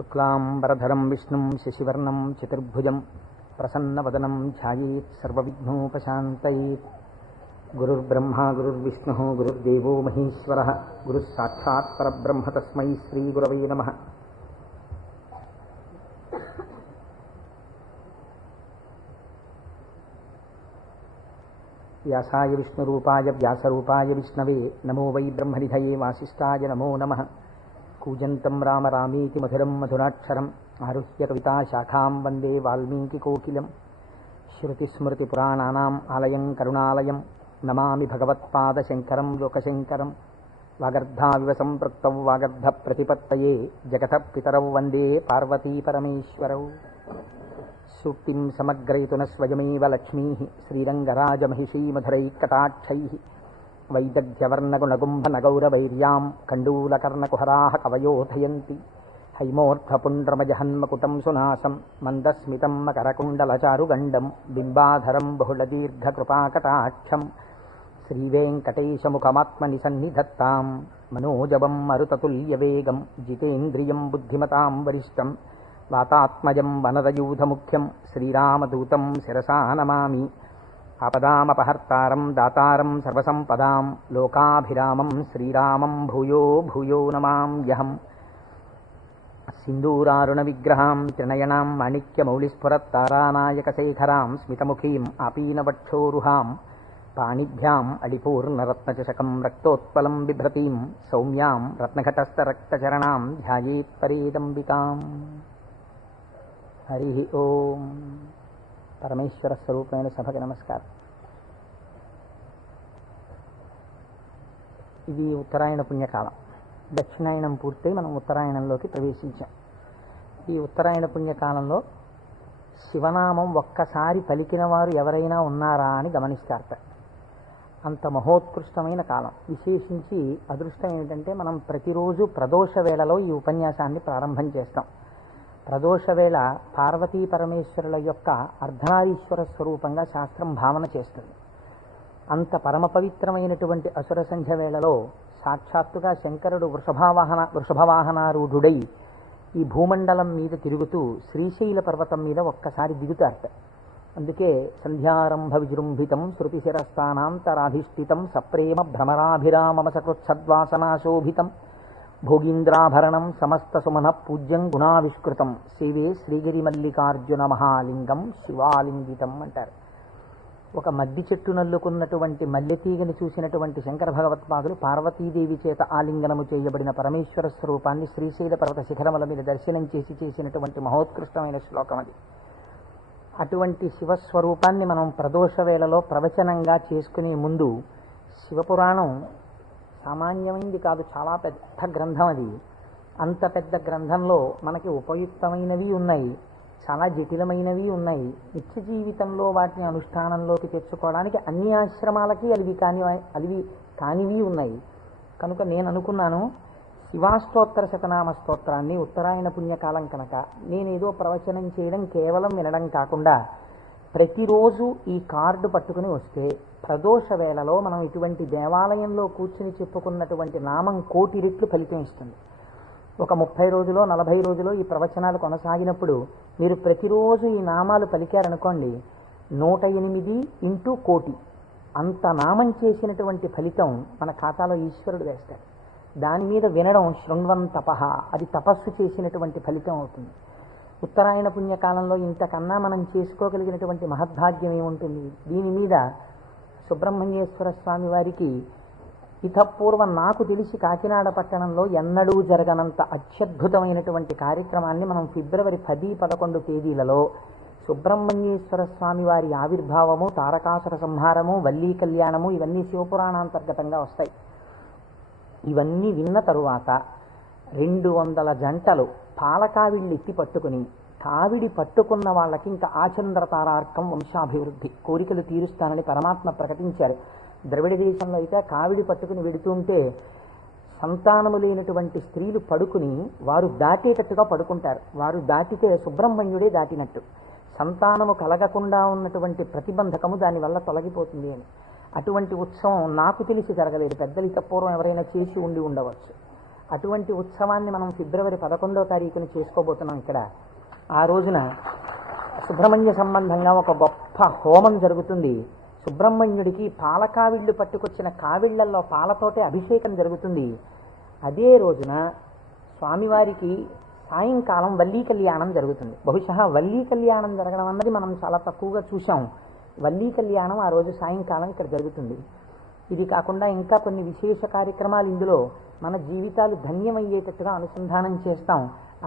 శుక్లాంబరధరం విష్ణుం శశివర్ణం చతుర్భుజం ప్రసన్నవదనం ధ్యాయేత్ సర్వవిఘ్నోపశాంతయేత్. గురుర్బ్రహ్మా గురుర్విష్ణుః గురుర్దేవో మహేశ్వరః గురుః సాక్షాత్ పరబ్రహ్మ తస్మై శ్రీగురవే నమః. వ్యాసాయ విష్ణురూపాయ వ్యాసరూపాయ విష్ణవే నమో వై బ్రహ్మనిధయే వాసిష్ఠాయ నమో నమః. కూజంతం రామ రామేతి మధురం మధురాక్షరం ఆరుహ్య కవితాశాఖాం వందే వాల్మీకికోకిలం. శ్రుతిస్మృతిపురాణానాం ఆలయం కరుణాలయం నమామి భగవత్పాదశంకరం లోకశంకరం. వాగర్ధావివ సంపృక్తౌ వాగర్ధప్రతిపత్తయే జగతః పితరౌ వందే పార్వతీపరమేశ్వరౌ. సూక్తిం సమగ్రయతున స్వయమేవ లక్ష్మీః శ్రీరంగరాజమహిషీమధురైకటాక్షైః. వైదగ్ధ్యవర్ణగుణగుంభనగౌరవైర్యాం కండూలకర్ణకుహరాः కవయోధయంతి. హైమోర్ధ్వపుండ్రమజహన్మకుటం సునాసం మందస్మితం మకరకుండలచారుగండం బింబాధరం బహుళదీర్ఘకృపాకటాక్షం. శ్రీవేంకటేశముఖమాత్మని సన్నిధత్తాం మనోజవం మరుతతుల్యవేగం జితేంద్రియం బుద్ధిమతాం వరిష్టం. వాతాత్మజం వనరయూధముఖ్యం శ్రీరామదూతం శిరసా నమామి. ఆపదామపహర్తారం దాతారం సర్వసంపదాం లోకాభిరామం శ్రీరామం భూయో భూయో నమామ్యహం. సింధూరారుణ విగ్రహాం త్రినయనాం మాణిక్యమౌళిస్ఫురత్తారానాయకశేఖరాం స్మితముఖీం ఆపీనవక్షోరుహాం. పాణిభ్యాం అళిపూర్ణరత్నచషకం రక్తోత్పలం బిభ్రతీం సౌమ్యాం రత్నఘటస్థరక్తచరణాం ధ్యాయేత్ పరేదంబికాం. హరి ఓం. పరమేశ్వర స్వరూపమైన సభకి నమస్కారం. ఇది ఉత్తరాయణ పుణ్యకాలం. దక్షిణాయనం పూర్తయి మనం ఉత్తరాయణంలోకి ప్రవేశించాం. ఈ ఉత్తరాయణ పుణ్యకాలంలో శివనామం ఒక్కసారి పలికిన వారు ఎవరైనా ఉన్నారా అని గమనిస్తారట. అంత మహోత్కృష్టమైన కాలం. విశేషించి అదృష్టం ఏమిటంటే మనం ప్రతిరోజు ప్రదోష వేళలో ఈ ఉపన్యాసాన్ని ప్రారంభం చేస్తాం. ప్రదోష వేళ పార్వతీ పరమేశ్వరుల యొక్క అర్ధనారీశ్వర స్వరూపంగా శాస్త్రం భావన చేస్తుంది. అంత పరమ పవిత్రమైనటువంటి అసుర సంధ్య వేళలో సాక్షాత్తుగా శంకరుడు వృషభవాహనారూఢుడై ఈ భూమండలం మీద తిరుగుతూ శ్రీశైల పర్వతం మీద ఒక్కసారి దిగుతారట. అందుకే సంధ్యారంభ విజృంభితం శృతిశిరస్థానాంతరాధిష్ఠితం సప్రేమ భ్రమరాభిరామమసకృత్సద్వాసనాశోభితం భోగీంద్రాభరణం సమస్త సుమన పూజ్యం గుణావిష్కృతం సేవే శ్రీగిరి మల్లికార్జున మహాలింగం శివాలింగితం అంటారు. ఒక మద్ది చెట్టు నల్లుకున్నటువంటి మల్లెతీగని చూసినటువంటి శంకర భగవత్పాదులు పార్వతీదేవి చేత ఆలింగనము చేయబడిన పరమేశ్వర స్వరూపాన్ని శ్రీశైల పర్వత శిఖరముల మీద దర్శనం చేసినటువంటి మహోత్కృష్టమైన శ్లోకం అది. అటువంటి శివస్వరూపాన్ని మనం ప్రదోష వేళలో ప్రవచనంగా చేసుకునే ముందు శివపురాణం సామాన్యమైంది కాదు, చాలా పెద్ద గ్రంథం అది. అంత పెద్ద గ్రంథంలో మనకి ఉపయుక్తమైనవి ఉన్నాయి, చాలా జటిలమైనవి ఉన్నాయి. నిత్య జీవితంలో వాటిని అనుష్ఠానంలోకి తెచ్చుకోవడానికి అన్ని ఆశ్రమాలకి అలివి కానివి ఉన్నాయి. కనుక నేను అనుకున్నాను, శివాష్టోత్తర శతనామ స్తోత్రాన్ని ఉత్తరాయణ పుణ్యకాలం కనుక నేనేదో ప్రవచనం చేయడం కేవలం వినడం కాకుండా ప్రతిరోజు ఈ కార్డు పట్టుకుని వస్తే ప్రదోష వేళలో మనం ఇటువంటి దేవాలయంలో కూర్చుని చెప్పుకున్నటువంటి నామం 1,000,000 రెట్లు ఫలితం ఇస్తుంది. ఒక 30 రోజులో 40 రోజులో ఈ ప్రవచనాలు కొనసాగినప్పుడు మీరు ప్రతిరోజు ఈ నామాలు పలికారనుకోండి, 108 ఇంటూ 1,000,000 అంత నామం చేసినటువంటి ఫలితం మన ఖాతాలో ఈశ్వరుడు వేస్తాడు. దాని మీద వినడం శృణ్వం తపః, అది తపస్సు చేసినటువంటి ఫలితం అవుతుంది. ఉత్తరాయణ పుణ్యకాలంలో ఇంతకన్నా మనం చేసుకోగలిగినటువంటి మహద్భాగ్యం ఏముంటుంది? దీని మీద సుబ్రహ్మణ్యేశ్వర స్వామి వారికి ఇతపూర్వం నాకు తెలిసి కాకినాడ పట్టణంలో ఎన్నడూ జరగనంత అత్యద్భుతమైనటువంటి కార్యక్రమాన్ని మనం ఫిబ్రవరి 10, 11 తేదీలలో సుబ్రహ్మణ్యేశ్వర స్వామి వారి ఆవిర్భావము, తారకాసుర సంహారము, వల్లీ కళ్యాణము ఇవన్నీ శివపురాణాంతర్గతంగా వస్తాయి. ఇవన్నీ విన్న తరువాత 200 జంటలు పాలకావిళ్ళు ఎత్తి పట్టుకుని, కావిడి పట్టుకున్న వాళ్ళకి ఇంకా ఆచంద్రతారార్కం వంశాభివృద్ధి కోరికలు తీరుస్తానని పరమాత్మ ప్రకటించారు. ద్రవిడ దేశంలో అయితే కావిడి పట్టుకుని వెడుతుంటే సంతానము లేనటువంటి స్త్రీలు పడుకుని వారు దాటేటట్టుగా పడుకుంటారు. వారు దాటితే సుబ్రహ్మణ్యుడే దాటినట్టు. సంతానము కలగకుండా ఉన్నటువంటి ప్రతిబంధకము దానివల్ల తొలగిపోతుంది అని. అటువంటి ఉత్సవం నాకు తెలిసి జరగలేదు. పెద్దలు ఇతపూర్వం ఎవరైనా చేసి ఉండవచ్చు. అటువంటి ఉత్సవాన్ని మనం ఫిబ్రవరి 11వ తారీఖున చేసుకోబోతున్నాం ఇక్కడ. ఆ రోజున సుబ్రహ్మణ్య సంబంధంగా ఒక గొప్ప హోమం జరుగుతుంది. సుబ్రహ్మణ్యుడికి పాల కావిళ్ళు పట్టుకొచ్చిన కావిళ్లల్లో పాలతోటే అభిషేకం జరుగుతుంది. అదే రోజున స్వామివారికి సాయంకాలం వల్లీ కళ్యాణం జరుగుతుంది. బహుశా వల్లీ కళ్యాణం జరగడం అన్నది మనం చాలా తక్కువగా చూసాం. వల్లీ కళ్యాణం ఆ రోజు సాయంకాలం ఇక్కడ జరుగుతుంది. ఇది కాకుండా ఇంకా కొన్ని విశేష కార్యక్రమాలు ఇందులో మన జీవితాలు ధన్యమయ్యేటట్టుగా అనుసంధానం చేస్తాం.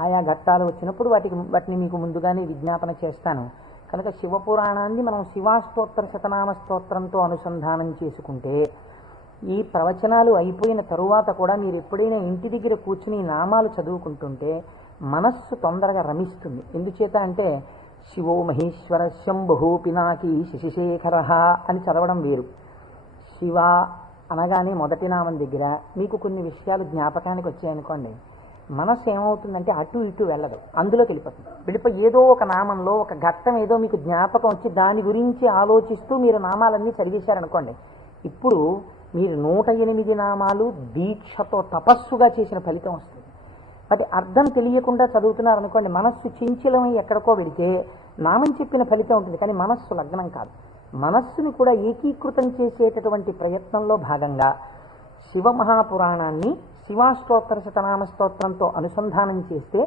ఆయా ఘట్టాలు వచ్చినప్పుడు వాటిని మీకు ముందుగానే విజ్ఞాపన చేస్తాను. కనుక శివపురాణాన్ని మనం శివాష్టోత్తర శతనామ స్తోత్రంతో అనుసంధానం చేసుకుంటే ఈ ప్రవచనాలు అయిపోయిన తరువాత కూడా మీరు ఎప్పుడైనా ఇంటి దగ్గర కూర్చుని నామాలు చదువుకుంటుంటే మనస్సు తొందరగా రమిస్తుంది. ఎందుచేత అంటే శివో మహేశ్వర శంభు పినాకి శశిశేఖర అని చదవడం వేరు. శివ అనగానే మొదటి నామం దగ్గర మీకు కొన్ని విషయాలు జ్ఞాపకానికి వచ్చాయనుకోండి, మనస్సు ఏమవుతుందంటే అటు ఇటు వెళ్ళదు, అందులోకి వెళ్ళిపోయి ఏదో ఒక నామంలో ఒక ఘట్టం ఏదో మీకు జ్ఞాపకం వచ్చి దాని గురించి ఆలోచిస్తూ మీరు నామాలన్నీ చదివేశారనుకోండి, ఇప్పుడు మీరు 108 నామాలు దీక్షతో తపస్సుగా చేసిన ఫలితం వస్తుంది. అది అర్థం తెలియకుండా చదువుతున్నారనుకోండి, మనస్సు చించలమై ఎక్కడికో వెళితే నామం చెప్పిన ఫలితం ఉంటుంది, కానీ మనస్సు లగ్నం కాదు. మనస్సుని కూడా ఏకీకృతం చేసేటటువంటి ప్రయత్నంలో భాగంగా శివమహాపురాణాన్ని శివాష్టోత్తర శతనామ స్తోత్రంతో అనుసంధానం చేస్తే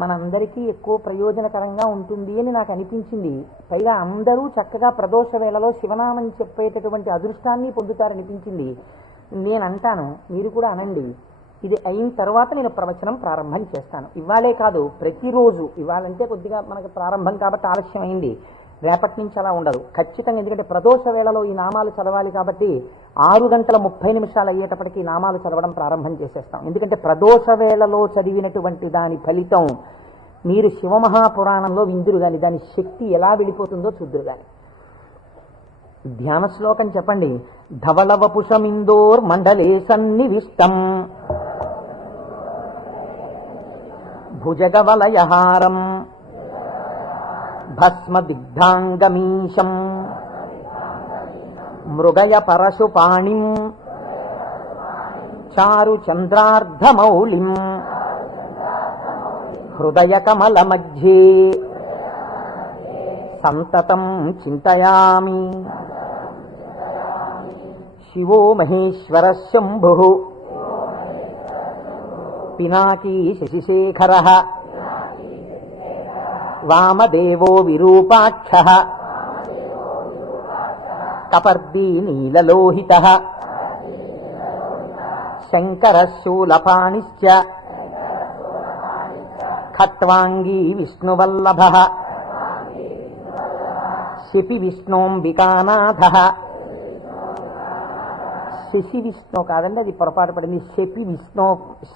మనందరికీ ఎక్కువ ప్రయోజనకరంగా ఉంటుంది అని నాకు అనిపించింది. పైగా అందరూ చక్కగా ప్రదోష వేళలో శివనామం చెప్పేటటువంటి అదృష్టాన్ని పొందుతారనిపించింది. నేను అంటాను, మీరు కూడా అనండి. ఇది అయిన తర్వాత నేను ప్రవచనం ప్రారంభం చేస్తాను. ఇవాళే కాదు, ప్రతిరోజు. ఇవాళంటే కొద్దిగా మనకు ప్రారంభం కాబట్టి ఆలస్యం అయింది, రేపటి నుంచి అలా ఉండదు ఖచ్చితంగా. ఎందుకంటే ప్రదోష వేళలో ఈ నామాలు చదవాలి కాబట్టి 6:30 అయ్యేటప్పటికి ఈ నామాలు చదవడం ప్రారంభం చేసేస్తాం. ఎందుకంటే ప్రదోష వేళలో చదివినటువంటి దాని ఫలితం మీరు శివమహాపురాణంలో విందురు గాని దాని శక్తి ఎలా వెళ్ళిపోతుందో చూద్దురు గాని. ధ్యాన శ్లోకం చెప్పండి. ధవళవపుషమిందోర్ మండలే సన్నివిష్టం భుజగవలయహారం భస్మదిగ్ధాంగమీశం మృగయ పరశుపాణిం చారు చంద్రార్ధమౌళిం హృదయ కమల మధ్యే సంతతం చింతయామి. శివో మహేశ్వర శంభు పినాకీ శశిశేఖర వామదేవో విరూపాక్ష కపర్దీ నీలలోహిత శంకర శూలపాణిశ్చ ఖట్వాంగీ విష్ణువల్లభ శిపి విష్ణోంబికానాథ. శశి విష్ణు కాదండి, అది పొరపాటు పడింది.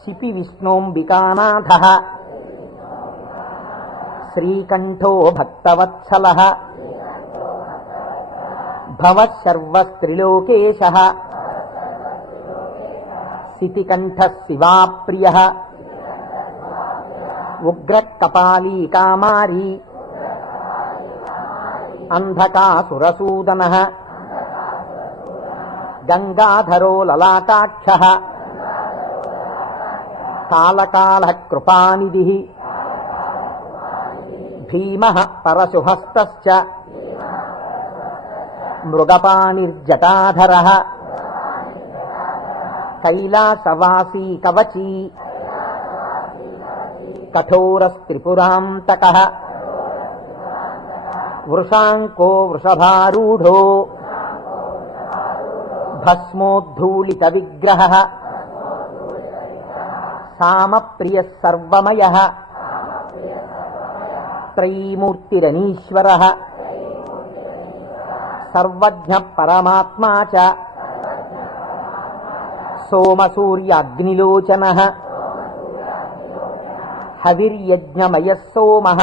శిపి విష్ణోంబికానాథ శ్రీకంఠో భక్తవత్సల భవశర్వస్త్రిలోకేశ శితికంఠ శివాప్రియ ఉగ్రకపాలీ కామారీ అంధకాసురసూదన గంగాధరో లలాటాక్ష కాళకాళ కృపానిధి భీమః పరశుహస్తశ్చ మృగపాణిర్జటాధరః కైలాసవాసీ కవచీ కఠోరస్త్రిపురాంతకః వృషాంకో వృషభారూఢో భస్మోద్ధూళిత విగ్రహః సామప్రియః సర్వమయః త్రైమూర్తిరనీశ్వరః సర్వజ్ఞ పరమాత్మా చ సోమసూర్యాగ్నిలోచనః హవిర్యజ్ఞమయః సోమః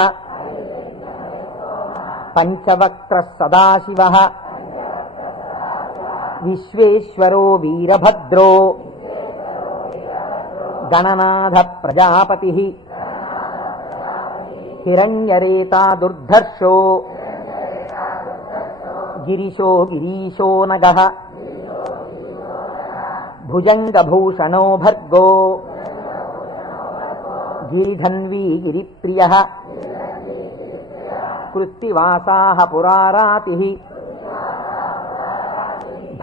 పంచవక్త్రః సదాశివః విశ్వేశ్వరో వీరభద్రో గణనాథ ప్రజాపతిః హిరణ్యరేతా దుర్ధర్షో గిరిశో గిరీశో నగః భుజంగభూషణో భర్గో గిరిధన్వీ గిరిప్రియ కృత్తివాసాః పురారాతిః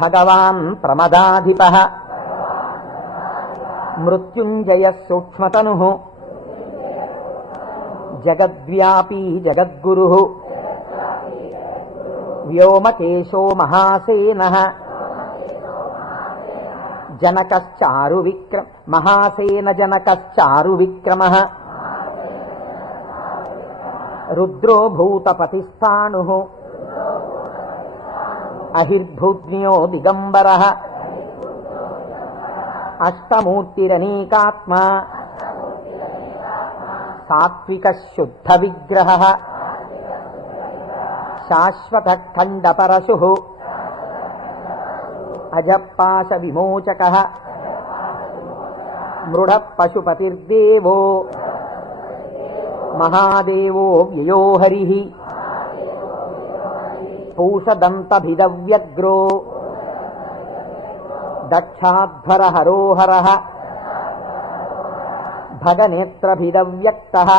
భగవాన్ ప్రమదాధిపః మృత్యుంజయః సూక్ష్మతనుః జగద్వ్యాపీ జగద్గురుః వ్యోమకేశో మహాసేనః జనకశ్చారు విక్రమ మహాసేన జనకశ్చారు విక్రమః రుద్రో భూతపతిస్థాణుః అహిర్భూజ్ఞో దిగంబరః అష్టమూర్తిరనేకాత్మా సాత్విక శుద్ధ విగ్రహః శాశ్వత ఖండపరశుః అజపాశ విమోచకః మృఢ పశుపతిర్దేవో మహాదేవో వ్యయో హరిః పూషదంతభిదవ్యగ్రో దక్షాధ్వర హరోహరః భగనేత్రభిదవ్యక్తః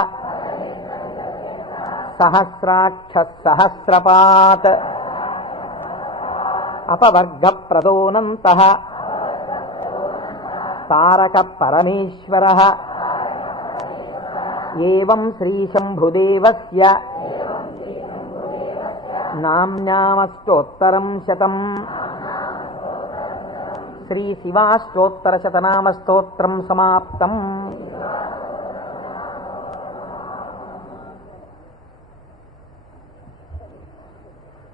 సహస్రాక్షః సహస్రపాత్ అపవర్గప్రదోనంతః తారక పరమేశ్వరః ఏవం శ్రీశంభుదేవస్య నామ్నామస్తోత్తరం శతం. శ్రీ శివాష్టోత్తరశతనామస్తోత్రం సమాప్తం.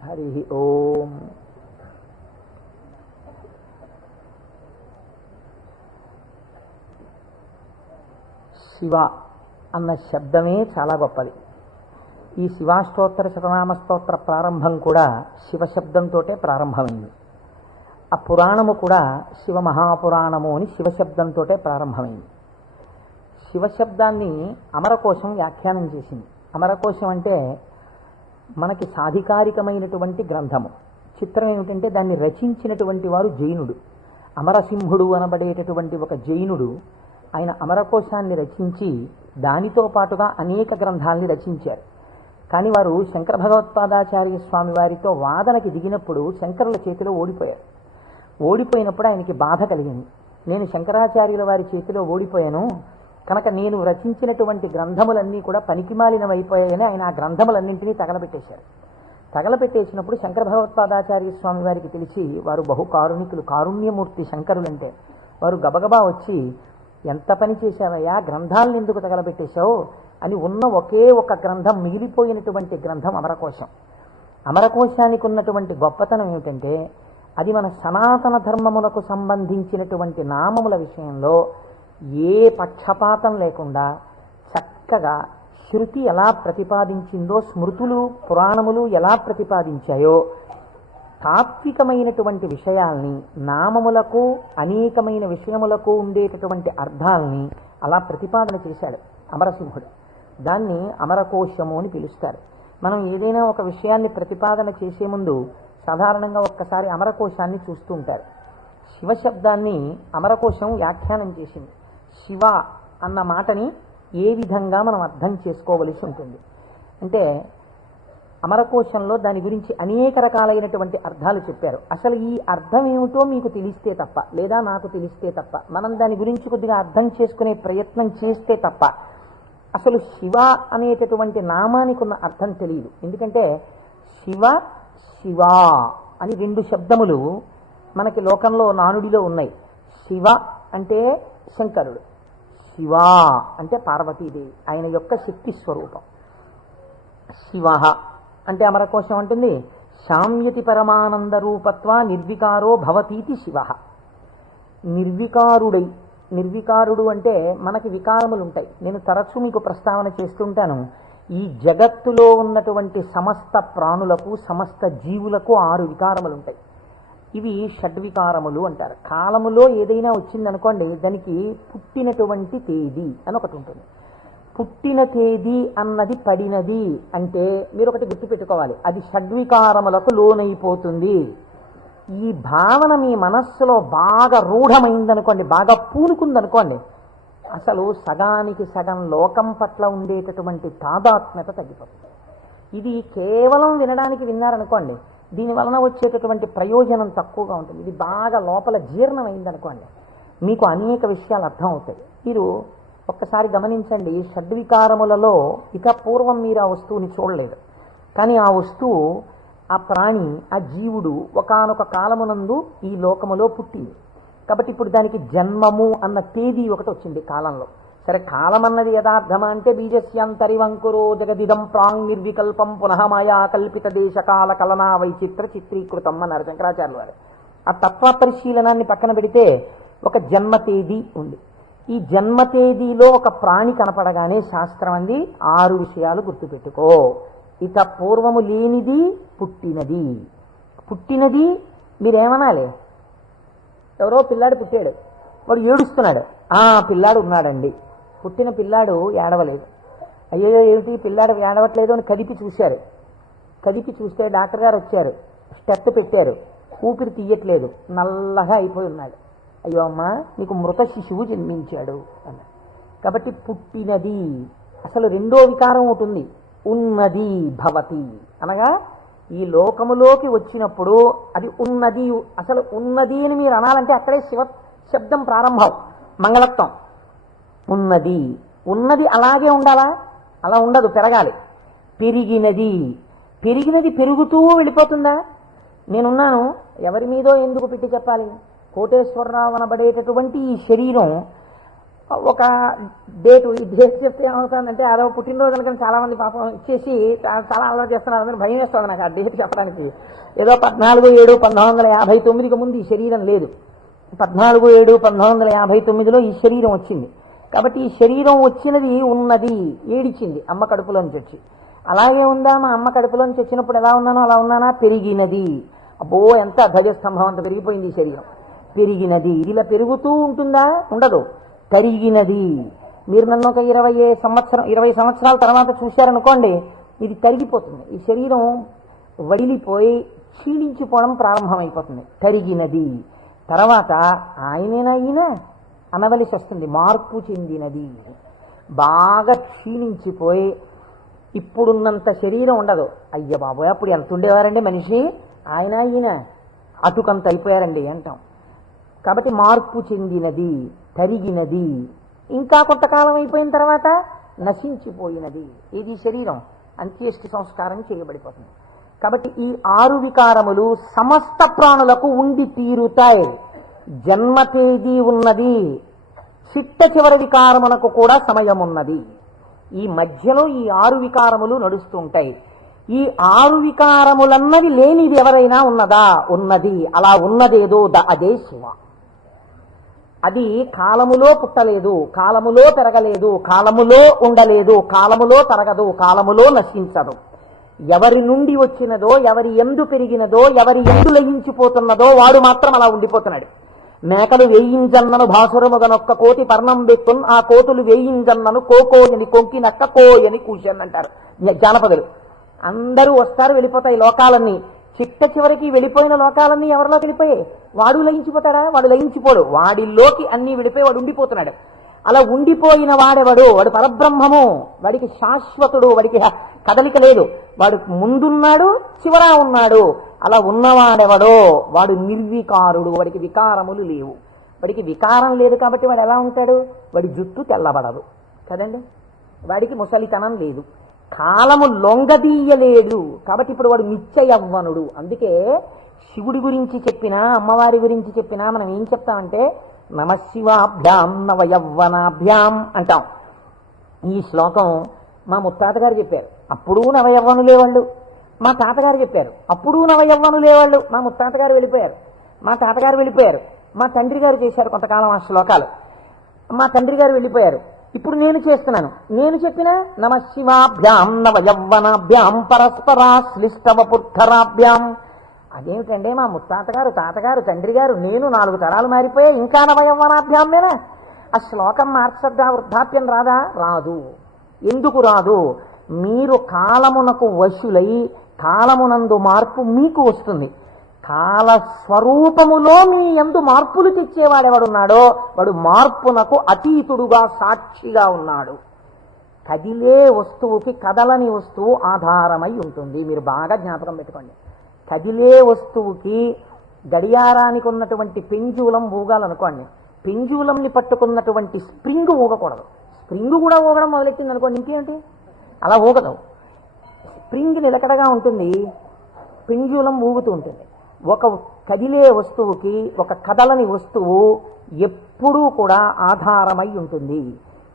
హరి ఓం. శివ అన్న శబ్దమే చాలా గొప్పది. ఈ శివాష్టోత్తర శతనామ స్తోత్ర ప్రారంభం కూడా శివశబ్దంతో ప్రారంభమైంది. ఆ పురాణము కూడా శివ మహాపురాణము అని శివశబ్దంతో ప్రారంభమైంది. శివశబ్దాన్ని అమరకోశం వ్యాఖ్యానం చేసింది. అమరకోశం అంటే మనకి సాధికారికమైనటువంటి గ్రంథము. చిత్రం ఏమిటంటే దాన్ని రచించినటువంటి వారు జైనుడు. అమరసింహుడు అనబడేటటువంటి ఒక జైనుడు ఆయన అమరకోశాన్ని రచించి దానితో పాటుగా అనేక గ్రంథాలని రచించారు. కానీ వారు శంకర భగవత్పాదాచార్య స్వామి వారితో వాదనకి దిగినప్పుడు శంకరుల చేతిలో ఓడిపోయారు. ఓడిపోయినప్పుడు ఆయనకి బాధ కలిగింది. నేను శంకరాచార్యుల వారి చేతిలో ఓడిపోయాను కనుక నేను రచించినటువంటి గ్రంథములన్నీ కూడా పనికిమాలినవైపోయాయని ఆయన ఆ గ్రంథములన్నింటినీ తగలబెట్టేశారు. తగలబెట్టేసినప్పుడు శంకర భగవత్పాదాచార్య స్వామి వారికి తెలిసి, వారు బహు కారుణికులు, కారుణ్యమూర్తి శంకరులంటే, వారు గబగబా వచ్చి, ఎంత పని చేశావయ్యా, గ్రంథాలను ఎందుకు తగలబెట్టేశావు అని ఉన్న ఒకే ఒక గ్రంథం, మిగిలిపోయినటువంటి గ్రంథం అమరకోశం. అమరకోశానికి ఉన్నటువంటి గొప్పతనం ఏమిటంటే అది మన సనాతన ధర్మములకు సంబంధించినటువంటి నామముల విషయంలో ఏ పక్షపాతం లేకుండా చక్కగా శృతి ఎలా ప్రతిపాదించిందో, స్మృతులు పురాణములు ఎలా ప్రతిపాదించాయో, తాత్వికమైనటువంటి విషయాల్ని, నామములకు అనేకమైన విషయములకు ఉండేటటువంటి అర్థాలని అలా ప్రతిపాదన చేశాడు అమరసింహుడు. దాన్ని అమరకోశము అని పిలుస్తారు. మనం ఏదైనా ఒక విషయాన్ని ప్రతిపాదన చేసే ముందు సాధారణంగా ఒక్కసారి అమరకోశాన్ని చూస్తూ ఉంటారు. శివశబ్దాన్ని అమరకోశం వ్యాఖ్యానం చేసింది. శివ అన్న మాటని ఏ విధంగా మనం అర్థం చేసుకోవలసి ఉంటుంది అంటే, అమరకోశంలో దాని గురించి అనేక రకాలైనటువంటి అర్థాలు చెప్పారు. అసలు ఈ అర్థం ఏమిటో మీకు తెలిస్తే తప్ప, లేదా నాకు తెలిస్తే తప్ప, మనం దాని గురించి కొద్దిగా అర్థం చేసుకునే ప్రయత్నం చేస్తే తప్ప అసలు శివ అనేటటువంటి నామానికి ఉన్న అర్థం తెలియదు. ఎందుకంటే శివ శివ అని రెండు శబ్దములు మనకి లోకంలో నానుడిలో ఉన్నాయి. శివ అంటే శంకరుడు, శివ అంటే పార్వతీదేవి, ఆయన యొక్క శక్తి స్వరూపం. శివ అంటే అమరకోశం అంటుంది, శామ్యతి పరమానంద రూపత్వ నిర్వికారో భవతీతి శివ. నిర్వికారుడై, నిర్వికారుడు అంటే మనకి వికారములు ఉంటాయి. నేను తరచూ మీకు ప్రస్తావన చేస్తుంటాను. ఈ జగత్తులో ఉన్నటువంటి సమస్త ప్రాణులకు, సమస్త జీవులకు 6 వికారములు ఉంటాయి. ఇవి షడ్వికారములు అంటారు. కాలములో ఏదైనా వచ్చిందనుకోండి, దానికి పుట్టినటువంటి తేదీ అని ఒకటి ఉంటుంది. పుట్టిన తేదీ అన్నది పడినది అంటే మీరు ఒకటి గుర్తుపెట్టుకోవాలి, అది షడ్వికారములకు లోనైపోతుంది. ఈ భావన మీ మనస్సులో బాగా రూఢమైందనుకోండి, బాగా పూనుకుందనుకోండి, అసలు సగానికి సగం లోకం పట్ల ఉండేటటువంటి తాదాత్మ్యత తగ్గిపోతుంది. ఇది కేవలం వినడానికి విన్నారనుకోండి, దీని వలన వచ్చేటటువంటి ప్రయోజనం తక్కువగా ఉంటుంది. ఇది బాగా లోపల జీర్ణమైందనుకోండి, మీకు అనేక విషయాలు అర్థం అవుతాయి. మీరు ఒక్కసారి గమనించండి, షడ్వికారములలో ఇక పూర్వం మీరు ఆ వస్తువుని చూడలేదు, కానీ ఆ వస్తువు, ఆ ప్రాణి, ఆ జీవుడు ఒకానొక కాలమునందు ఈ లోకములో పుట్టింది. కాబట్టి ఇప్పుడు దానికి జన్మము అన్న తేదీ ఒకటి వచ్చింది కాలంలో. సరే, కాలం అన్నది యథార్థమా అంటే బీజస్యాంతరివంకురో జగదిదం ప్రాంగ్ నిర్వికల్పం పునః మాయా కల్పిత దేశకాల కలనా వైచిత్ర చిత్రీకృతం అన్నారు శంకరాచార్యులు వారు. ఆ తత్వ పరిశీలనాన్ని పక్కన పెడితే ఒక జన్మ తేదీ ఉంది. ఈ జన్మ తేదీలో ఒక ప్రాణి కనపడగానే శాస్త్రం అంది 6 విషయాలు గుర్తుపెట్టుకో. ఇక పూర్వము లేనిది పుట్టినది. పుట్టినది మీరేమనాలి? ఎవరో పిల్లాడు పుట్టాడు, వాడు ఏడుస్తున్నాడు, పిల్లాడు ఉన్నాడండి. పుట్టిన పిల్లాడు ఏడవలేదు. అయ్యో ఏమిటి పిల్లాడు ఏడవట్లేదు అని కదిపి చూశారు. కదిపి చూస్తే డాక్టర్ గారు వచ్చారు, స్టెట్ పెట్టారు, ఊపిరి తీయట్లేదు, నల్లగా అయిపోయి ఉన్నాడు. అయ్యో అమ్మ, నీకు మృత శిశువు జన్మించాడు అన్నాడు. కాబట్టి పుట్టినది. అసలు రెండో వికారం ఉంటుంది, ఉన్నది భవతి అనగా ఈ లోకములోకి వచ్చినప్పుడు అది ఉన్నది. అసలు ఉన్నది అని మీరు అనాలంటే అక్కడే శివ శబ్దం ప్రారంభం, మంగళత్వం. ఉన్నది. ఉన్నది అలాగే ఉండాలా? అలా ఉండదు, పెరగాలి. పెరిగినది. పెరిగినది పెరుగుతూ వెళ్ళిపోతుందా? నేనున్నాను, ఎవరి మీదో ఎందుకు పెట్టి చెప్పాలి? కోటేశ్వరరావు అనబడేటటువంటి ఈ శరీరం ఒక డేటు, ఈ డేట్ చెప్తే ఏమవుతుందంటే అదో పుట్టినరోజు అనుకుని చాలా మంది పాపం ఇచ్చేసి చాలా అలవాటు చేస్తున్నారు. అందరూ భయం వేస్తుంది నాకు ఆ డేట్ చెప్పడానికి. ఏదో 14/7/1959కి ముందు ఈ శరీరం లేదు. 14/7/1959లో ఈ శరీరం వచ్చింది. కాబట్టి ఈ శరీరం వచ్చినది ఉన్నది, ఏడిచింది అమ్మ కడుపులోంచి వచ్చి. అలాగే ఉందా? మా అమ్మ కడుపులోంచి వచ్చినప్పుడు ఎలా ఉన్నానో అలా ఉన్నానా? పెరిగినది. అబ్బో, ఎంత ధ్వజస్తంభం అంత పెరిగిపోయింది ఈ శరీరం. పెరిగినది. ఇది ఇలా పెరుగుతూ ఉంటుందా? ఉండదు. తరిగినది. మీరు నన్ను ఒక 20 సంవత్సరాల తర్వాత చూశారనుకోండి, ఇది తరిగిపోతుంది. ఈ శరీరం వడిలిపోయి క్షీణించిపోవడం ప్రారంభమైపోతుంది. తరిగినది. తర్వాత ఆయనేనా ఈయన అనవలసి వస్తుంది, మార్పు చెందినది. బాగా క్షీణించిపోయి ఇప్పుడున్నంత శరీరం ఉండదు. అయ్య బాబోయ్, అప్పుడు ఎంత ఉండేవారండి మనిషి, ఆయన ఈయన అటుకంత అయిపోయారండి అంటాం. కాబట్టి మార్పు చెందినది, తరిగినది. ఇంకా కొంతకాలం అయిపోయిన తర్వాత నశించిపోయినది. ఇది శరీరం అంత్యేష్టి సంస్కారం చేయబడిపోతుంది. కాబట్టి ఈ 6 వికారములు సమస్త ప్రాణులకు ఉండి తీరుతాయి. జన్మ తేదీ ఉన్నది, చిట్ట చివరి వికారమునకు కూడా సమయం ఉన్నది. ఈ మధ్యలో ఈ 6 వికారములు నడుస్తుంటాయి. ఈ 6 వికారములన్నది లేనిది ఎవరైనా ఉన్నదా? ఉన్నది. అలా ఉన్నదేదో అదే శివ. అది కాలములో పుట్టలేదు, కాలములో పెరగలేదు, కాలములో ఉండలేదు, కాలములో తరగదు, కాలములో నశించదు. ఎవరి నుండి వచ్చినదో, ఎవరి ఎందు పెరిగినదో, ఎవరి ఎందు లయించిపోతున్నదో వాడు మాత్రం అలా ఉండిపోతున్నాడు. మేకలు వేయింజన్నను భాసురముగనొక్క కోటి పర్ణం వెక్కున్, ఆ కోతులు వేయింజన్నను కోకోయని కొంకినక్క కోయని కూర్చొని అంటారు జానపదులు. అందరూ వస్తారు, వెళ్ళిపోతాయి లోకాలన్నీ. చిట్ట చివరికి వెళ్ళిపోయిన లోకాలన్నీ ఎవరిలోకి వెళ్ళిపోయాయి? వాడు లయించిపోతాడా? వాడు లయించిపోడు. వాడిలోకి అన్నీ వెళ్ళిపోయి వాడు ఉండిపోతున్నాడు. అలా ఉండిపోయిన వాడెవడు? వాడు పరబ్రహ్మము. వాడికి శాశ్వతుడు, వాడికి కదలిక లేదు. వాడు ముందున్నాడు, చివరా ఉన్నాడు. అలా ఉన్నవాడెవడో వాడు నిర్వికారుడు. వాడికి వికారములు లేవు. వాడికి వికారం లేదు కాబట్టి వాడు ఎలా ఉంటాడు? వాడి జుట్టు తెల్లబడదు కదండి, వాడికి ముసలితనం లేదు, కాలము లొంగదీయలేడు. కాబట్టి ఇప్పుడు వాడు నిత్య యవ్వనుడు. అందుకే శివుడి గురించి చెప్పినా, అమ్మవారి గురించి చెప్పినా మనం ఏం చెప్తామంటే నమశివాభ్యాం నవయవ్వనాభ్యాం అంటాం. ఈ శ్లోకం మా ముత్తాతగారు చెప్పారు, అప్పుడు నవయవ్వనులే వాళ్ళు. మా తాతగారు చెప్పారు, అప్పుడు నవయవ్వనులే వాళ్ళు. మా ముత్తాతగారు వెళ్ళిపోయారు, మా తాతగారు వెళ్ళిపోయారు, మా తండ్రి గారు చేశారు కొంతకాలం ఆ శ్లోకాలు, మా తండ్రి గారు వెళ్ళిపోయారు. ఇప్పుడు నేను చేస్తున్నాను. నేను చెప్పిన నమశివాభ్యాం నవయవ్వనాభ్యాం పరస్పరాశ్లిష్టవపుర్ధరాభ్యాం. అదేమిటంటే మా ముత్తాతగారు, తాతగారు, తండ్రి గారు, నేను 4 తరాలు మారిపోయా, ఇంకా నవయవ్వనాభ్యామేనా? ఆ శ్లోకం మార్చద్దా? వృద్ధాప్యం రాదా? రాదు. ఎందుకు రాదు? మీరు కాలమునకు వశులై కాలమునందు మార్పు మీకు వస్తుంది. కాలస్వరూపములో మీ యందు మార్పులు తెచ్చేవాడెవడున్నాడో వాడు మార్పునకు అతీతుడుగా సాక్షిగా ఉన్నాడు. కదిలే వస్తువుకి కదలని వస్తువు ఆధారమై ఉంటుంది. మీరు బాగా జ్ఞాపకం పెట్టుకోండి. కదిలే వస్తువుకి గడియారానికి ఉన్నటువంటి పెంజూలం ఊగాలనుకోండి, పెంజూలంని పట్టుకున్నటువంటి స్ప్రింగ్ ఊగకూడదు. స్ప్రింగ్ కూడా ఊగడం మొదలెట్టింది అనుకోండి, ఇంకేంటి అలా ఊగదు. స్ప్రింగ్ నిలకడగా ఉంటుంది, పెంజూలం ఊగుతూ ఉంటుంది. ఒక కదిలే వస్తువుకి ఒక కదలని వస్తువు ఎప్పుడూ కూడా ఆధారమై ఉంటుంది.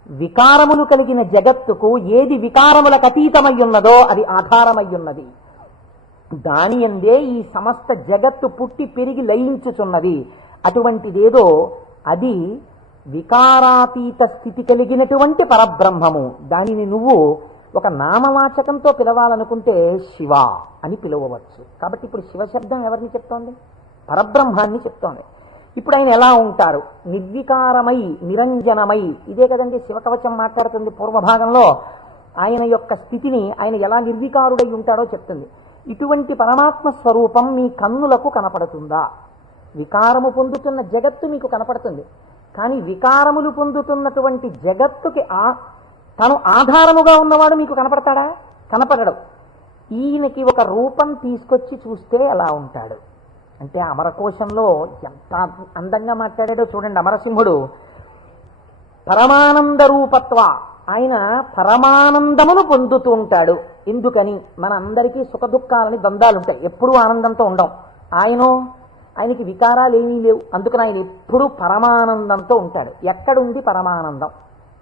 వికారములు కలిగిన జగత్తుకు ఏది వికారములకు అతీతమై ఉన్నదో అది ఆధారమై ఉన్నది. దాని యందే ఈ సమస్త జగత్తు పుట్టి పెరిగి లయించుచున్నది. అటువంటిదేదో అది వికారాతీత స్థితి కలిగినటువంటి పరబ్రహ్మము. దానిని నువ్వు ఒక నామవాచకంతో పిలవాలనుకుంటే శివ అని పిలవవచ్చు. కాబట్టి ఇప్పుడు శివశబ్దం ఎవరిని చెప్తోంది? పరబ్రహ్మాన్ని చెప్తోంది. ఇప్పుడు ఆయన ఎలా ఉంటారు? నిర్వికారమై నిరంజనమై. ఇదే కదండి శివకవచం మాట్లాడుతుంది పూర్వభాగంలో. ఆయన యొక్క స్థితిని ఆయన ఎలా నిర్వికారుడై ఉంటాడో చెప్తుంది. ఇటువంటి పరమాత్మ స్వరూపం మీ కన్నులకు కనపడుతుందా? వికారము పొందుతున్న జగత్తు మీకు కనపడుతుంది, కానీ వికారములు పొందుతున్నటువంటి జగత్తుకి తను ఆధారముగా ఉన్నవాడు మీకు కనపడతాడా? కనపడడు. ఈయనకి ఒక రూపం తీసుకొచ్చి చూస్తే ఎలా ఉంటాడు అంటే, అమరకోశంలో ఎంత అందంగా మాట్లాడాడో చూడండి. అమరసింహుడు పరమానంద రూపత్వ, ఆయన పరమానందమును పొందుతూ ఉంటాడు. ఎందుకని? మన అందరికీ సుఖ దుఃఖాలని ద్వంద్వాలుంటాయి, ఎప్పుడూ ఆనందంతో ఉండం. ఆయనకి వికారాలు ఏమీ లేవు, అందుకని ఆయన ఎప్పుడూ పరమానందంతో ఉంటాడు. ఎక్కడుంది పరమానందం?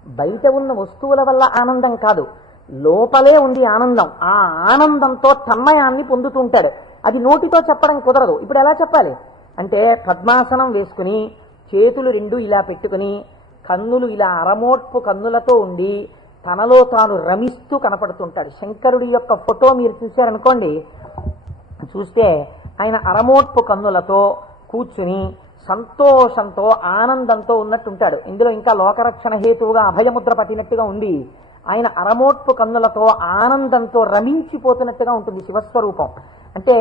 బయట ఉన్న వస్తువుల వల్ల ఆనందం కాదు, లోపలే ఉంది ఆనందం. ఆ ఆనందంతో తన్మయాన్ని పొందుతూ ఉంటాడు. అది నోటితో చెప్పడం కుదరదు. ఇప్పుడు ఎలా చెప్పాలి అంటే, పద్మాసనం వేసుకుని చేతులు రెండు ఇలా పెట్టుకుని కన్నులు ఇలా అరమోట్పు కన్నులతో ఉండి తనలో తాను రమిస్తూ కనపడుతుంటాడు. శంకరుడి యొక్క ఫోటో మీరు చూశారనుకోండి, చూస్తే ఆయన అరమోట్పు కన్నులతో కూర్చుని సంతోషంతో ఆనందంతో ఉన్నట్టుంటాడు. ఇందులో ఇంకా లోకరక్షణ హేతువుగా అభయముద్ర పట్టినట్టుగా ఉంది. ఆయన అరమోట్పు కన్నులతో ఆనందంతో రమించిపోతున్నట్టుగా ఉంటుంది శివస్వరూపం. అంటే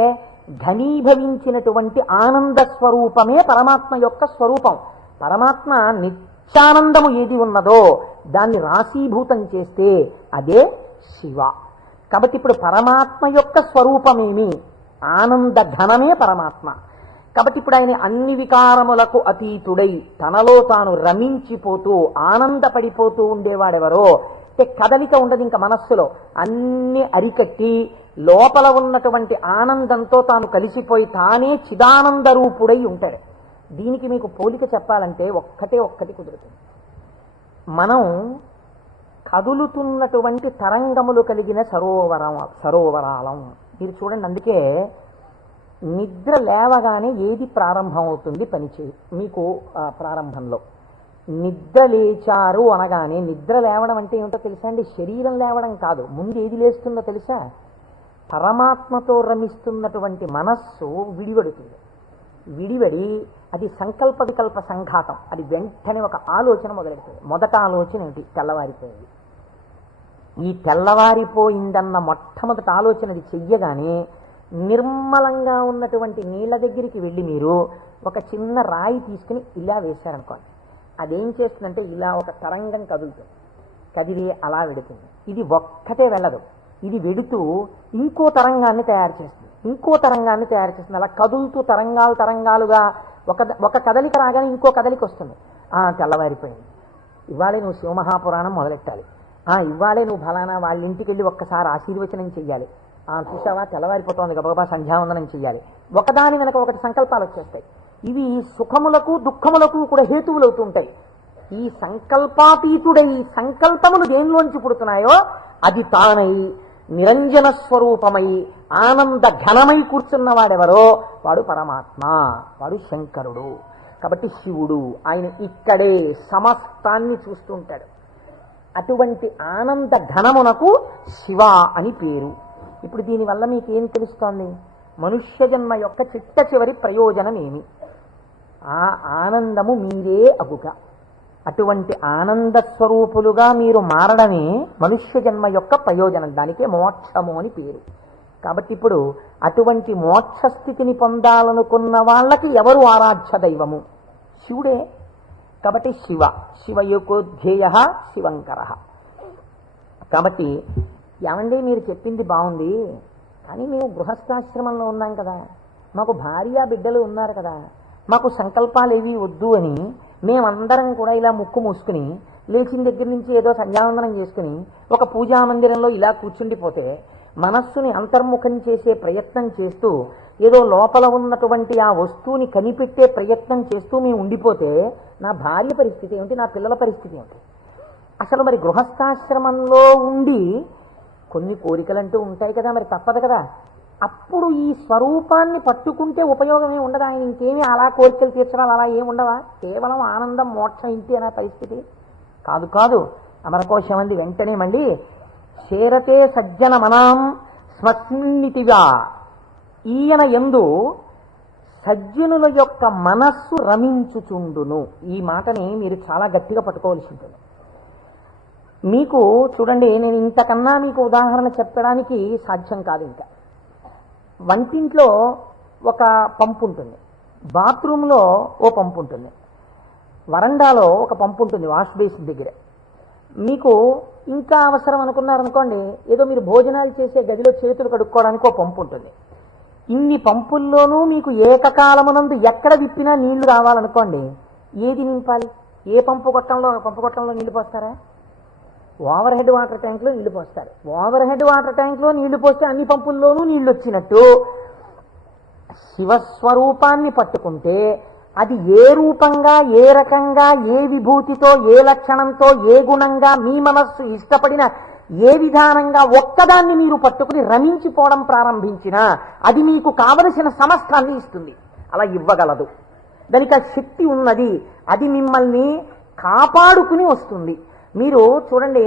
ఘనీభవించినటువంటి ఆనంద స్వరూపమే పరమాత్మ యొక్క స్వరూపం. పరమాత్మ నిత్యానందము ఏది ఉన్నదో దాన్ని రాశీభూతం చేస్తే అదే శివ. కాబట్టి ఇప్పుడు పరమాత్మ యొక్క స్వరూపమేమి? ఆనంద ఘనమే పరమాత్మ. కాబట్టి ఇప్పుడు ఆయన అన్ని వికారములకు అతీతుడై తనలో తాను రమించిపోతూ ఆనందపడిపోతూ ఉండేవాడెవరో అంటే, కదలిక ఉండదు ఇంకా మనస్సులో, అన్ని అరికట్టి లోపల ఉన్నటువంటి ఆనందంతో తాను కలిసిపోయి తానే చిదానంద రూపుడై ఉంటాడు. దీనికి మీకు పోలిక చెప్పాలంటే ఒక్కటి కుదురుతుంది. మనం కదులుతున్నటువంటి తరంగములు కలిగిన సరోవరాలం. మీరు చూడండి, అందుకే నిద్ర లేవగానే ఏది ప్రారంభమవుతుంది పనిచేయి మీకు ప్రారంభంలో? నిద్ర లేచారు అనగానే, నిద్ర లేవడం అంటే ఏమిటో తెలుసా అండి? శరీరం లేవడం కాదు. ముందు ఏది లేస్తుందో తెలుసా? పరమాత్మతో రమిస్తున్నటువంటి మనస్సు విడివడుతుంది. విడివడి అది సంకల్ప వికల్ప సంఘాతం. అది వెంటనే ఒక ఆలోచన మొదలెడుతుంది. మొదట ఆలోచన ఏమిటి? తెల్లవారిపోయింది. ఈ తెల్లవారిపోయిందన్న మొట్టమొదటి ఆలోచన అది చెయ్యగానే నిర్మలంగా ఉన్నటువంటి నీళ్ళ దగ్గరికి వెళ్ళి మీరు ఒక చిన్న రాయి తీసుకుని ఇలా వేశారనుకోండి, అదేం చేస్తుందంటే ఇలా ఒక తరంగం కదులుతుంది. కదిలి అలా వెడుతుంది. ఇది ఒక్కటే వెళ్ళదు, ఇది వెడుతూ ఇంకో తరంగాన్ని తయారు చేస్తుంది, ఇంకో తరంగాన్ని తయారు చేస్తుంది. అలా కదులుతూ తరంగాలుగా ఒక కదలిక రాగానే ఇంకో కదలిక వస్తుంది. తెల్లవారిపోయింది, ఇవాళే నువ్వు శివమహాపురాణం మొదలెట్టాలి, ఇవాళే నువ్వు ఫలానా వాళ్ళ ఇంటికి వెళ్ళి ఒక్కసారి ఆశీర్వచనం చెయ్యాలి, చూసావా తెల్లవారిపోతుంది గబగబా సంధ్యావందనం చెయ్యాలి. ఒకదాని వెనక ఒకటి సంకల్పాలు వచ్చేస్తాయి. ఇవి సుఖములకు దుఃఖములకు కూడా హేతువులు అవుతుంటాయి. ఈ సంకల్పాతీతుడై సంకల్పములు దేనిలోంచి పుడుతున్నాయో అది తానై నిరంజన స్వరూపమై ఆనంద ఘనమై కూర్చున్నవాడెవరో వాడు పరమాత్మ, వాడు శంకరుడు. కాబట్టి శివుడు ఆయన ఇక్కడే సమస్తాన్ని చూస్తుంటాడు. అటువంటి ఆనంద ఘనమునకు శివ అని పేరు. ఇప్పుడు దీనివల్ల మీకేం తెలుస్తోంది? మనుష్య జన్మ యొక్క చిట్ట చివరి ప్రయోజనం ఏమి? ఆ ఆనందము మీరే అగుక. అటువంటి ఆనంద స్వరూపులుగా మీరు మారడమే మనుష్య జన్మ యొక్క ప్రయోజనం. దానికే మోక్షము అని పేరు. కాబట్టి ఇప్పుడు అటువంటి మోక్షస్థితిని పొందాలనుకున్న వాళ్ళకి ఎవరు ఆరాధ్య దైవము? శివుడే. కాబట్టి శివయోకోధ్యేయ శివంకర. కాబట్టి ఏమండి మీరు చెప్పింది బాగుంది, కానీ మేము గృహస్థాశ్రమంలో ఉన్నాం కదా, మాకు భార్య బిడ్డలు ఉన్నారు కదా, మాకు సంకల్పాలు ఏవి వద్దు అని మేమందరం కూడా ఇలా ముక్కు మూసుకుని లేచిన దగ్గర నుంచి ఏదో సంధ్యావందనం చేసుకుని ఒక పూజా మందిరంలో ఇలా కూర్చుండిపోతే, మనస్సుని అంతర్ముఖం చేసే ప్రయత్నం చేస్తూ ఏదో లోపల ఉన్నటువంటి ఆ వస్తువుని కనిపెట్టే ప్రయత్నం చేస్తూ మేము ఉండిపోతే నా భార్య పరిస్థితి ఏమిటి, నా పిల్లల పరిస్థితి ఏమిటి? అసలు మరి గృహస్థాశ్రమంలో ఉండి కొన్ని కోరికలంటూ ఉంటాయి కదా, మరి తప్పదు కదా. అప్పుడు ఈ స్వరూపాన్ని పట్టుకుంటే ఉపయోగమే ఉండదు. ఆయన ఇంకేమీ అలా కోరికలు తీర్చడాలు అలా ఏమి ఉండవా? కేవలం ఆనందం మోక్షం ఇంటి అనే పరిస్థితి కాదు. కాదు అమరకోశం అంది వెంటనే మళ్ళీ చేరతే సజ్జన మనాం స్మస్మిన్నితిగా. ఈయన యందు సజ్జనుల యొక్క మనస్సు రమించుచుండును. ఈ మాటని మీరు చాలా గట్టిగా పట్టుకోవాల్సి ఉంటుంది. మీకు చూడండి, నేను ఇంతకన్నా మీకు ఉదాహరణ చెప్పడానికి సాధ్యం కాదు. ఇంకా వంటింట్లో ఒక పంపు ఉంటుంది, బాత్రూంలో ఓ పంపు ఉంటుంది, వరండాలో ఒక పంపు ఉంటుంది వాష్ బేసిన్ దగ్గర. మీకు ఇంకా అవసరం అనుకున్నారనుకోండి, ఏదో మీరు భోజనాలు చేసే గదిలో చేతులు కడుక్కోవడానికి ఒక పంపు ఉంటుంది. ఇన్ని పంపుల్లోనూ మీకు ఏకకాలమునందు ఎక్కడ విప్పినా నీళ్లు రావాలనుకోండి, ఏది నింపాలి? ఏ పంపు కొట్టంలో నీళ్లు పోస్తారా? ఓవర్ హెడ్ వాటర్ ట్యాంక్లో నీళ్లు పోస్తారు. ఓవర్ హెడ్ వాటర్ ట్యాంక్లో నీళ్లు పోస్తే అన్ని పంపుల్లోనూ నీళ్లు వచ్చినట్టు శివస్వరూపాన్ని పట్టుకుంటే అది ఏ రూపంగా, ఏ రకంగా, ఏ విభూతితో, ఏ లక్షణంతో, ఏ గుణంగా మీ మనస్సు ఇష్టపడిన ఏ విధానంగా ఒక్కదాన్ని మీరు పట్టుకుని రమించిపోవడం ప్రారంభించినా అది మీకు కావలసిన సమస్తాన్ని ఇస్తుంది. అలా ఇవ్వగలదు. దానికి ఆ శక్తి ఉన్నది. అది మిమ్మల్ని కాపాడుకుని వస్తుంది. మీరు చూడండి,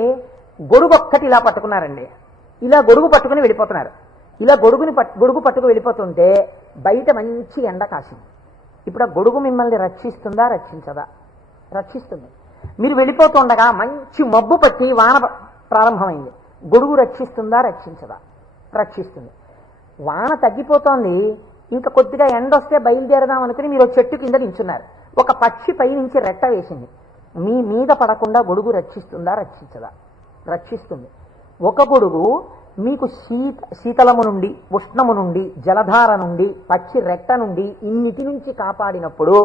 గొడుగు ఒక్కటి ఇలా పట్టుకున్నారండి, ఇలా గొడుగు పట్టుకుని వెళ్ళిపోతున్నారు. ఇలా గొడుగు పట్టుకు వెళ్ళిపోతుంటే బయట మంచి ఎండ కాసింది. ఇప్పుడు ఆ గొడుగు మిమ్మల్ని రక్షిస్తుందా, రక్షించదా? రక్షిస్తుంది. మీరు వెళ్ళిపోతుండగా మంచి మబ్బు పట్టి వాన ప్రారంభమైంది. గొడుగు రక్షిస్తుందా, రక్షించదా? రక్షిస్తుంది. వాన తగ్గిపోతోంది, ఇంకా కొద్దిగా ఎండ వస్తే బయలుదేరదాం అనుకుని మీరు చెట్టు కింద నించున్నారు. ఒక పక్షి పై నుంచి రెట్ట వేసింది. మీ మీద పడకుండా గొడుగు రక్షిస్తుందా, రక్షించదా? రక్షిస్తుంది. ఒక గొడుగు మీకు శీతలము నుండి, ఉష్ణము నుండి, జలధార నుండి, పక్షి రెట్ట నుండి ఇన్నిటి నుంచి కాపాడినప్పుడు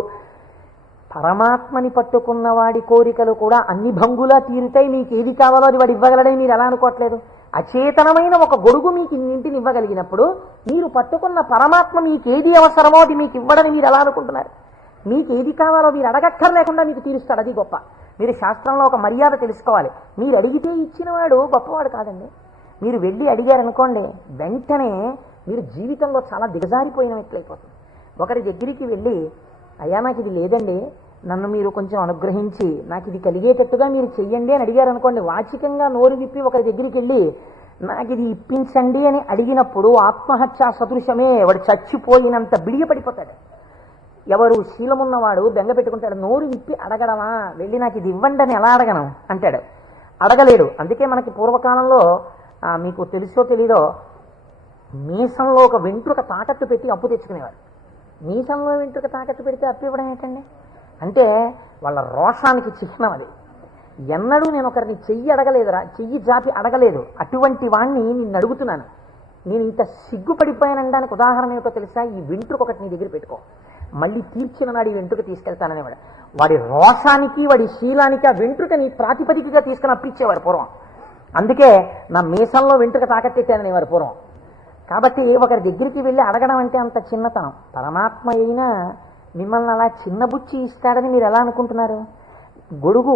పరమాత్మని పట్టుకున్న వాడి కోరికలు కూడా అన్ని భంగులా తీరుతాయి. మీకు ఏది కావాలో అది వాడు ఇవ్వగలడని మీరు ఎలా అనుకోవట్లేదు? అచేతనమైన ఒక గొడుగు మీకు ఇన్నింటిని ఇవ్వగలిగినప్పుడు మీరు పట్టుకున్న పరమాత్మ మీకు ఏది అవసరమో అది మీకు ఇవ్వడని మీరు ఎలా అనుకుంటున్నారు? మీకు ఏది కావాలో మీరు అడగక్కర్లేకుండా మీకు తీరుస్తాడు. అది గొప్ప. మీరు శాస్త్రంలో ఒక మర్యాద తెలుసుకోవాలి. మీరు అడిగితే ఇచ్చినవాడు గొప్పవాడు కాదండి. మీరు వెళ్ళి అడిగారనుకోండి, వెంటనే మీరు జీవితంలో చాలా దిగజారిపోయినట్లయిపోతుంది. ఒకరి దగ్గరికి వెళ్ళి, అయ్యా నాకు ఇది లేదండి, నన్ను మీరు కొంచెం అనుగ్రహించి నాకు ఇది కలిగేటట్టుగా మీరు చెయ్యండి అని అడిగారనుకోండి, వాచికంగా నోరు విప్పి ఒకరి దగ్గరికి వెళ్ళి నాకు ఇది ఇప్పించండి అని అడిగినప్పుడు ఆత్మహత్యా సదృశమే. వాడు చచ్చిపోయినంత బిడియపడిపోతాడు. ఎవరు శీలమున్నవాడు బెంగ పెట్టుకుంటాడు. నోరు విప్పి అడగడమా, వెళ్ళి నాకు ఇది ఇవ్వండి అని ఎలా అడగను అంటాడు. అడగలేడు. అందుకే మనకి పూర్వకాలంలో మీకు తెలుసో తెలీదో, మీసంలో ఒక వెంట్రుక తాకట్టు పెట్టి అప్పు తెచ్చుకునేవారు. మీసంలో వెంట్రుక తాకట్టు పెడితే అప్పు ఇవ్వడం ఏంటండి? అంటే వాళ్ళ రోషానికి చిహ్నం అది. ఎన్నడూ నేను ఒకరిని చెయ్యి అడగలేదురా, చెయ్యి జాపి అడగలేదు. అటువంటి వాణ్ణి నిన్ను అడుగుతున్నాను. నేను ఇంత సిగ్గుపడిపోయానడానికి ఉదాహరణ ఏమిటో తెలుసా? ఈ వెంట్రుక ఒకటి నీ దగ్గర పెట్టుకో, మళ్ళీ తీర్చిన నాడు ఈ వెంట్రుక తీసుకెళ్తాననేవాడు. వాడి రోషానికి, వాడి శీలానికి ఆ వెంట్రుకని ప్రాతిపదికగా తీసుకుని అప్పిచ్చేవారు పూర్వం. అందుకే నా మీసంలో వెంట్రుక తాకట్టెట్టాననేవారు పూర్వం. కాబట్టి ఒకరి దగ్గరికి వెళ్ళి అడగడం అంటే అంత చిన్నతనం. పరమాత్మ అయినా మిమ్మల్ని అలా చిన్నబుచ్చి ఇస్తాడని మీరు ఎలా అనుకుంటున్నారు? గొడుగు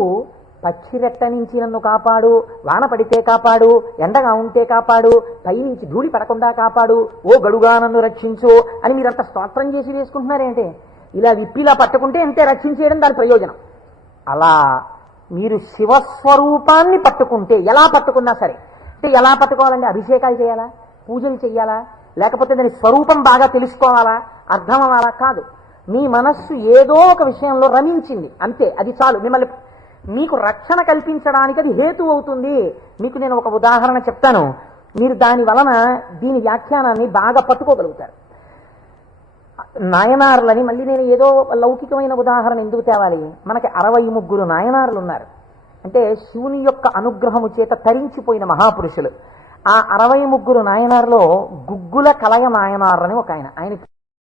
పక్షి రెట్ట నుంచి నన్ను కాపాడు, వాన పడితే కాపాడు, ఎండగా ఉంటే కాపాడు, పైనుంచి ధూళి పడకుండా కాపాడు, ఓ గడుగా నన్ను రక్షించు అని మీరంత స్తోత్రం చేసి వేసుకుంటున్నారేంటి? ఇలా విప్పిలా పట్టుకుంటే అంతే రక్షించేయడం దాని ప్రయోజనం. అలా మీరు శివస్వరూపాన్ని పట్టుకుంటే, ఎలా పట్టుకున్నా సరే, అంటే ఎలా పట్టుకోవాలంటే అభిషేకాలు చేయాలా, పూజలు చేయాలా, లేకపోతే దాని స్వరూపం బాగా తెలుసుకోవాలా, అర్థం అవ్వాలా? కాదు. మీ మనస్సు ఏదో ఒక విషయంలో రమించింది అంతే, అది చాలు. మిమ్మల్ని మీకు రక్షణ కల్పించడానికి అది హేతు అవుతుంది. మీకు నేను ఒక ఉదాహరణ చెప్తాను. మీరు దాని వలన దీని వ్యాఖ్యానాన్ని బాగా పట్టుకోగలుగుతారు. నాయనార్లని మళ్ళీ నేను ఏదో లౌకికమైన ఉదాహరణ ఎందుకు తేవాలి, మనకి 63 నాయనార్లు ఉన్నారు. అంటే శివుని యొక్క అనుగ్రహము చేత తరించిపోయిన మహాపురుషులు. ఆ 63 నాయనార్లో గుగ్గుల కలయ నాయనార్ అని ఒక ఆయన